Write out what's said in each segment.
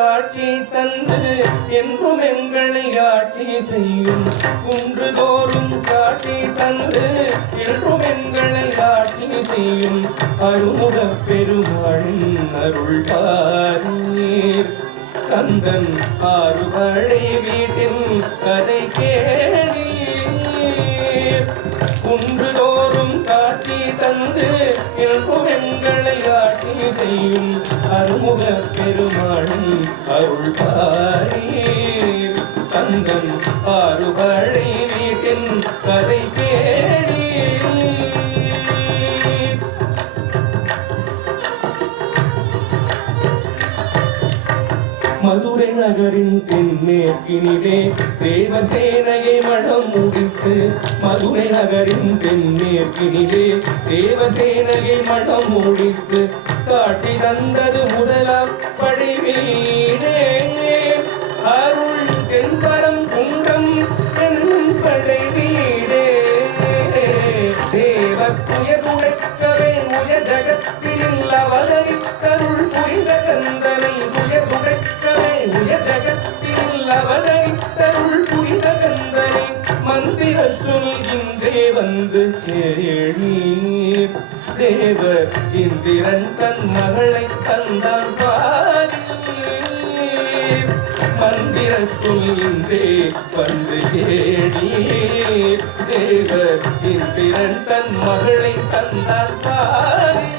காட்சி தந்து என்றும் எங்களை ஆட்சி செய்யும். குன்றுதோறும் காட்சி தந்து என்றும் எங்களை ஆட்சி செய்யும். அருமுக பெருமாளின் அருள் பாரீர். கந்தன் ஆறுபடை வீட்டின் கதை கேளீர். குன்றுதோறும் காட்சி தந்து என்றும் எங்களை ஆட்சி செய்யும். அருமுக பெருமாளின் அருள் பாரீர். கந்தன் ஆறுபடை வீட்டின் கதை கேளீர். மதுரை நகரின் தென்மேற்கினிலே தேவசேனையை மடம் முடித்து. மதுரை நகரின் தென்மேற்கினிலே தேவசேனையை மடம் முடித்து காட்டி தந்தது முதலாம் படை வீடே. அருள் தென்பரம் குன்றம் என்னும் படை வீடே. தேவ துயருடைக்கவே உய ஜகத்தில் அவதரித்தருள் புரிந்த கந்தனை துயருடைக்கவே உய ஜகத்தில் அவதரித்தருள் புரிந்த கந்தனை மந்திர சொல்கின்றே வந்து கேளீர். தேவர் இந்திரன் தன் மகளை தந்தான் பாரீர். மந்திர சொல்கின்றே வந்து கேளீர். தேவர் இந்திரன் தன் மகளை தந்தான் பாரீர்.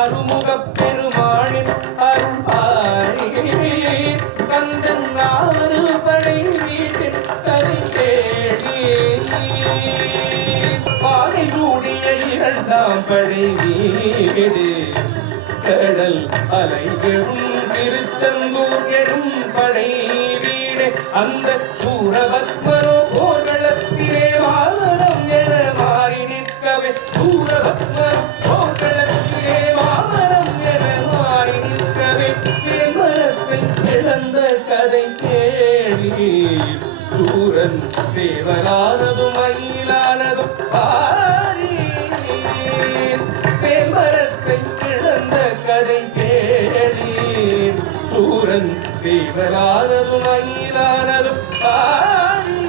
அருமுக பெருமாளின் அருள் பாரீர். கந்தன் ஆறுபடை வீட்டின் கதை கேளீர். பாறை சூடிய இரண்டாம் படை வீடு. கடல் அலைகளும் திருச்செந்தூர் எனும் படை வீடு. அந்த சூரபத்மனோ போர்களத்திலே வாரணம் என மாறி நிற்கவே. சூரபத்மனோ கதை கேளீர். சூரன் தேவனானதும் மயிலானதும் பாரீர். பேமரத்தை இழந்த கதை கேளீர். சூரன் தேவனானதும் மயிலானதும் பாரீர்.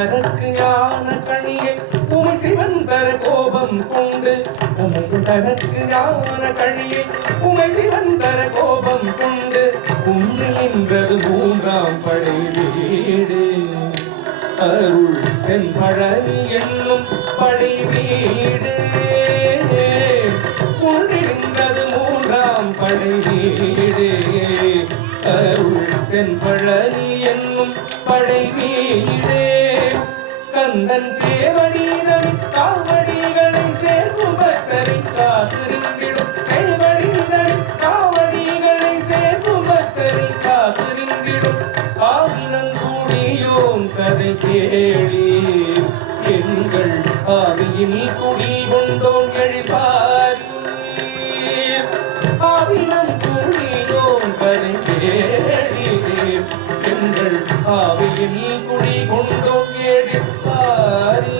தனக்கு ஞான கணியை உமை சிவன் தர கோபம் கொண்டு உமைகள் தனக்கு ஞான கணியை உமை சிவன் தர கோபம் கொண்டு உண்மை என்றது மூன்றாம் படை வீடு அருள் தென்பழனி என்னும் படை வீடு ஒன்றிருந்தது மூன்றாம் படை வீடு அருள் தென்பழனி என்னும் படை வீடு கந்தன் சேவடியிடம் காவடிகளை சேர்க்கும் பக்தரை காத்திருந்திடும் சேவடியிடம் காவடிகளை சேர்க்கும் பக்தரை காத்திருந்திடும் ஆவினங்கூடியோம் கதை கேளி எங்கள் ஆவியில் குடி கொண்டோம் எழில்பாரி ஆவினங்கூடியோம் கதை கேளி எங்கள் ஆவியில் குடி கொண்டோம் எழில்பாரி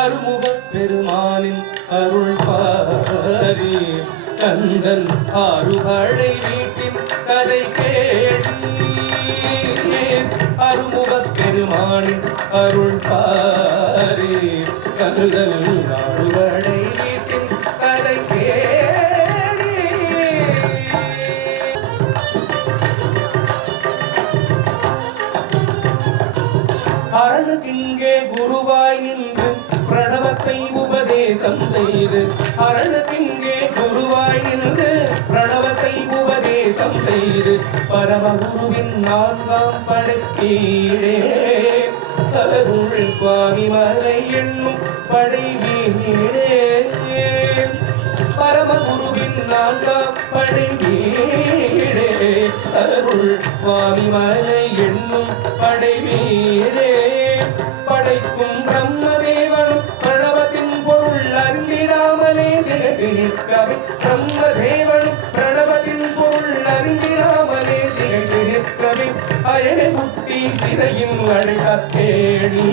அருமுகப் பெருமானின் அருள் பாரி கந்தன் ஆறுபடை வீட்டின் கதை கேளி அருமுகப் பெருமானின் அருள் பாரி கந்தன் ஆறுபடை வீட்டின் கதை கேளி அருளுக்கிங்கே குருவாய் நின்று பிரணவத்தை உபதேசம் செய்து அருளுக்கிங்கே குருவாய் நின்று பிரணவத்தை உபதேசம் செய்து பரமகுருவின் நான்காம் படைக்கீழே அருள் சுவாமிமலை என்னும் படை வீடே பரமகுருவின் நான்காம் படை வீடே அருள் சுவாமிமலை என்னும் படை வீடே படைக்கும் பிரம்மதேவனும் பிரணவத்தின் பொருள் அறிந்திராமலே திகழ்ந்திருக்கவே பிரம்மதேவனும் பிரணவத்தின் பொருள் அறிந்திராமலே திகழ்ந்திருக்கவே அயனை முக்தி திரையின் அடைத்தேணி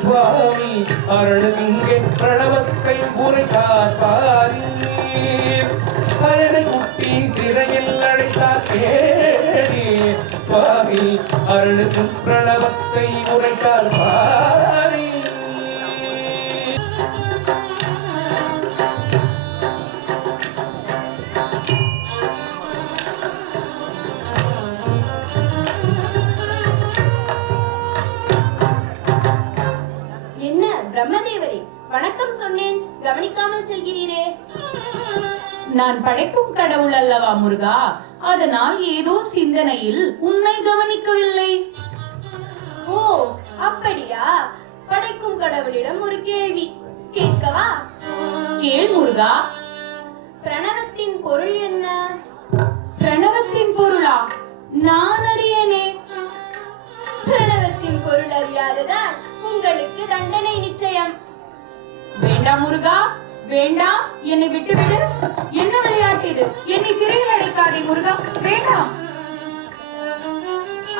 சுவாமி அருள்கிங்கே பிரணவத்தை உரைத்தாரி அயனை முக்தி திரையில் அடைத்தேணி சுவாமி அருளுக்கு பிரணவத்தை உரைத்தார் பாரி என்ன பிரம்மதேவரே, வணக்கம் சொன்னேன், கவனிக்காமல் செல்கிறீரே. நான் படைக்கும் கடவுள் அல்லவா முருகா, அதனால் ஏதோ சிந்தனையில் உன்னை கவனிக்கவில்லை. ஓ, அப்படியா? படைக்கும் கடவுளிடம் ஒரு கேள்வி கேட்கவா? கேள் முருகா. பிரணவத்தின் பொருள் என்ன? பிரணவத்தின் பொருளா? நான் அறியேனே. பிரணவத்தின் பொருள் அறியாததால் உங்களுக்கு தண்டனை நிச்சயம். வேண்டாம் முருகா, வேண்டாம், என்னை விட்டுவிடு. என்ன விளையாட்டு இது? என்னை சிறையில் அடைக்காதே முருகா, வேண்டாம்.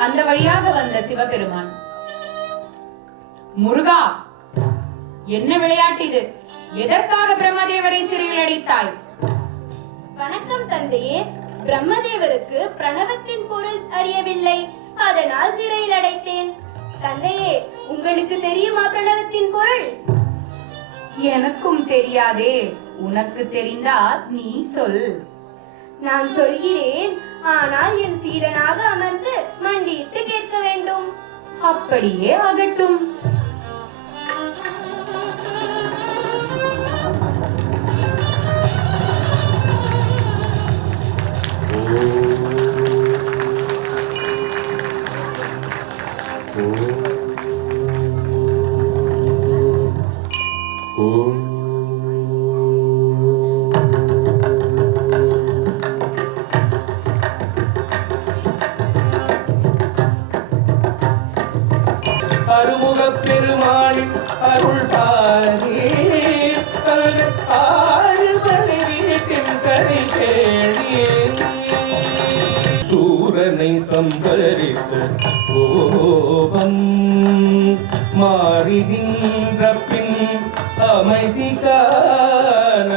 அந்த வழியாக வந்த சிவபெருமான், முருகா, என்ன விளையாட்டு இது? எதற்காக பிரம்மதேவரை சிறையில் அடைத்தாய்? வணக்கம் தந்தையே. பிரம்மதேவருக்கு பிரணவத்தின் பொருள் அறியவில்லை, அதனால் சிறையில் அடைத்தேன். தந்தையே, உங்களுக்கு தெரியுமா பிரணவத்தின் பொருள்? எனக்கும் தெரியாதே. உனக்கு தெரிந்தால் நீ சொல். நான் சொல்கிறேன், ஆனால் என் சீடனாக அமர்ந்து மண்டியிட்டு கேட்க வேண்டும். அப்படியே ஆகட்டும். அருமுகப் பெருமாளின் அருள் பாரி ஆறுபடை வீட்டின் கரை கேளி சூரனை சம்பரித்த கோபம் மாறுகின்ற பின் அமைதி காண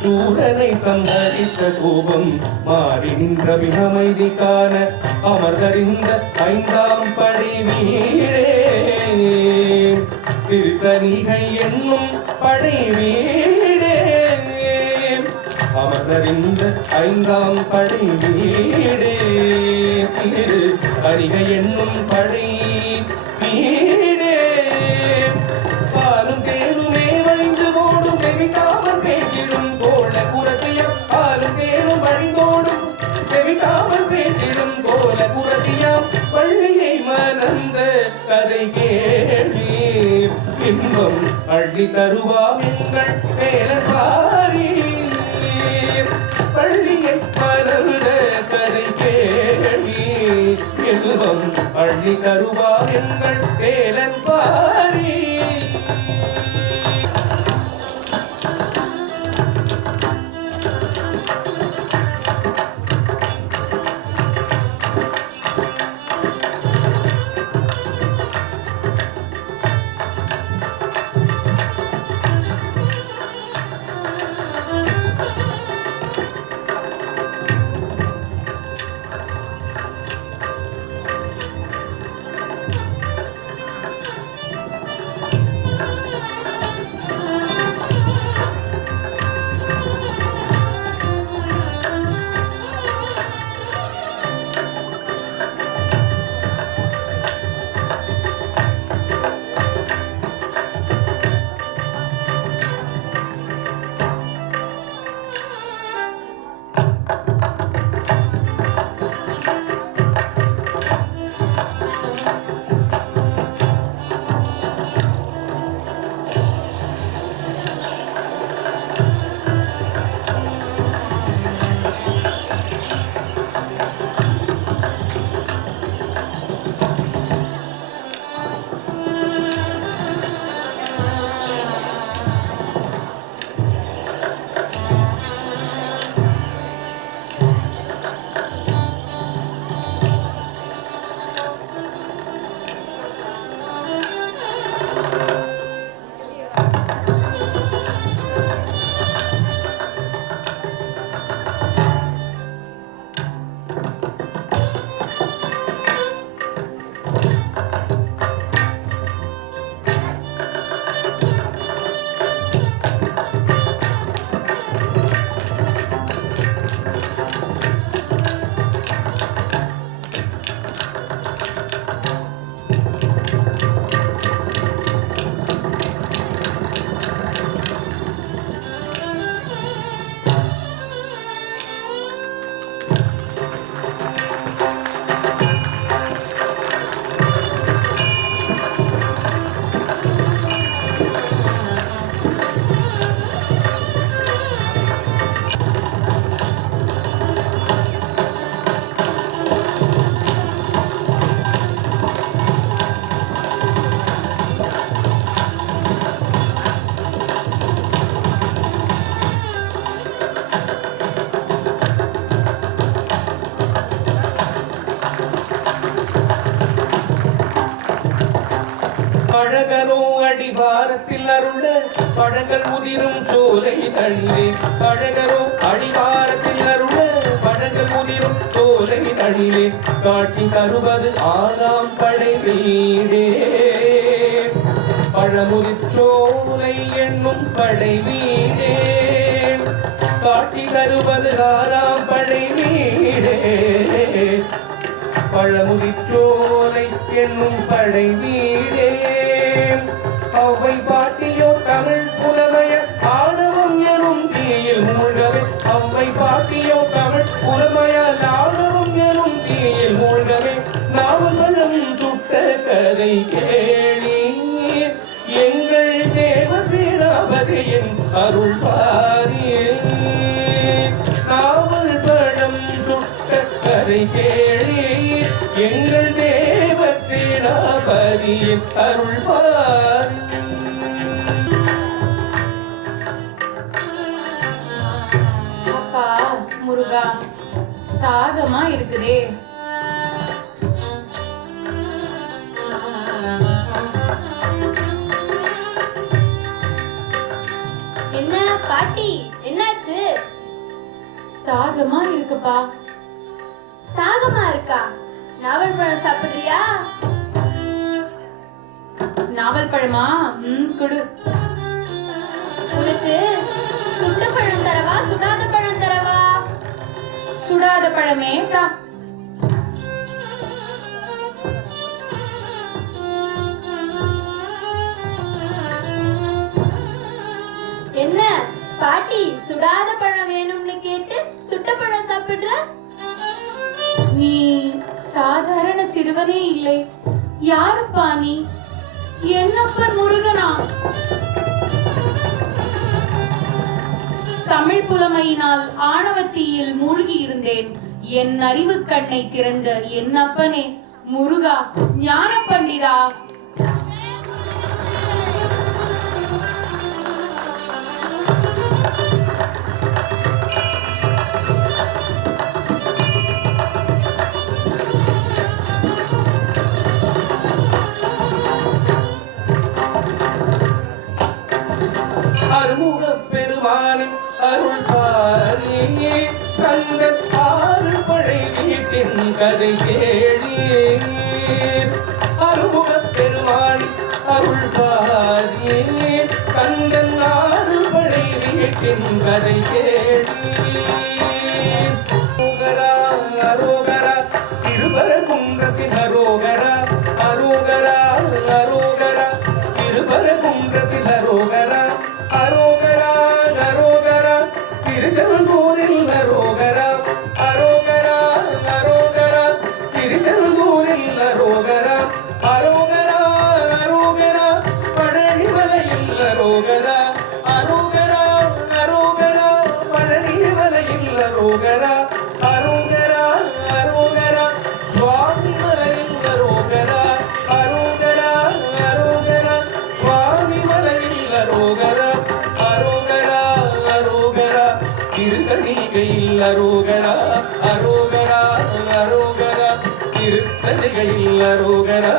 சூரனை சம்பரித்த கோபம் மாறுகின்ற பின் அமைதி காண அமர்ந்தறிந்த ஐந்தாம் படை வீரே திருத்தணிகை என்னும் படை வீரே அமர்ந்தறிந்த ஐந்தாம் படை வீரே திருத்தணிகை என்னும் படை வீரே பாலும் தேனுமே வழிந்து ஓடும் செவிக்காமல் பேச்சிடும் கோல குரத்தியம் பாலும் தேனும் வழிந்தோடும் செவிக்காமல் பேச்சிடும் கோல குரத்தியம் பள்ளியை மறந்த கதை கேள்வி இன்பம் அள்ளி தருவாம் எங்கள் வேலவாரி பள்ளியை மறந்த கதை கேள்வி இன்பம் அள்ளி தருவாம் எங்கள் வேலவாரி அடிவாரத்தில் அருள பழங்கள் முதிரும் சோலை தனிலே அழகரோ அடிவாரத்தில் அருள பழங்கள் முதிரும் சோலை தனிலே காட்சி தருவது ஆறாம் படை வீடே பழமுதிர்ச்சோலை என்னும் படை வீடே காட்சி தருவது ஆறாம் படை வீடே பழமுதிர்ச்சோலை என்னும் படை வீடே அவ்வை பாட்டியோ தமிழ் புலமைய ஆணவம் எனும் தீயில் மூழ்கவே அவ்வை பாட்டியோ தமிழ் புலமைய ஆணவம் எனும் தீயில் மூழ்கவே நாவலும் சுட்ட கதை கேளீர் எங்கள் தேவசேனாபதியின் அருள் பாரீர் நாவல் பழம் சுட்ட கதை கேளீர் எங்கள் தேவசேனாபதியின் அருள் பாரீர். அப்பா முருகா தாகமா இருக்குதே. என்ன பாட்டி, என்னாச்சு? தாகமா இருக்குப்பா. தாகமா இருக்கா? நாவல் பழம் சாப்பிடுறியா? நாவல் பழமா? குடு. உனக்கு சுட்ட பழம் தரவா சுடாத பழம் தரவா? சுடாத பழமே தா. என்ன பாட்டி, சுடாத பழம் வேணும்னு கேட்டு சுட்ட பழம் சாப்பிடுற? நீ சாதாரண சிறுவனே இல்லை. யாருப்பா நீ? என்னப்பன் முருகனா? தமிழ் புலமையினால் ஆணவத்தீயில் மூழ்கி இருந்தேன். என் அறிவு கண்ணை திறந்த என் அப்பனே முருகா, ஞான பண்டிதா. அருமுக பெருமானின் அருள் பாரியே கந்தன் ஆறு படை வீட்டின் கதை கேளீர் அருமுக பெருமானின் அருள் பாரியே கந்தன் ஆறு படை வீட்டின் கதை கேளீர் அரோகரா அரோகரா திருப்பரங்குன்றத்தின் அரோகரா அரோகரா அரோகரா திருப்பரங்குன்றத்தின் அரோகரா அரோகரா அரோகரா திருச்செந்தூரில் அரோகரா அரோகரா அரோகரா திருச்செந்தூரில் அரோகரா அரோகரா அரோகரா பழனிமலையில் அரோகரா அரோகரா அரோகரா பழனிமலையில் அரோகரா அரோகரா அரோகரா சுவாமி மலையில் அரோகரா அரோகரா அரோகரா சுவாமி மலையில் அரோகரா அரோகரா அரோகரா திருத்தணிகையில் அரோகரா அரோகரா அரோகரா திருத்தணிகையில் அரோகரா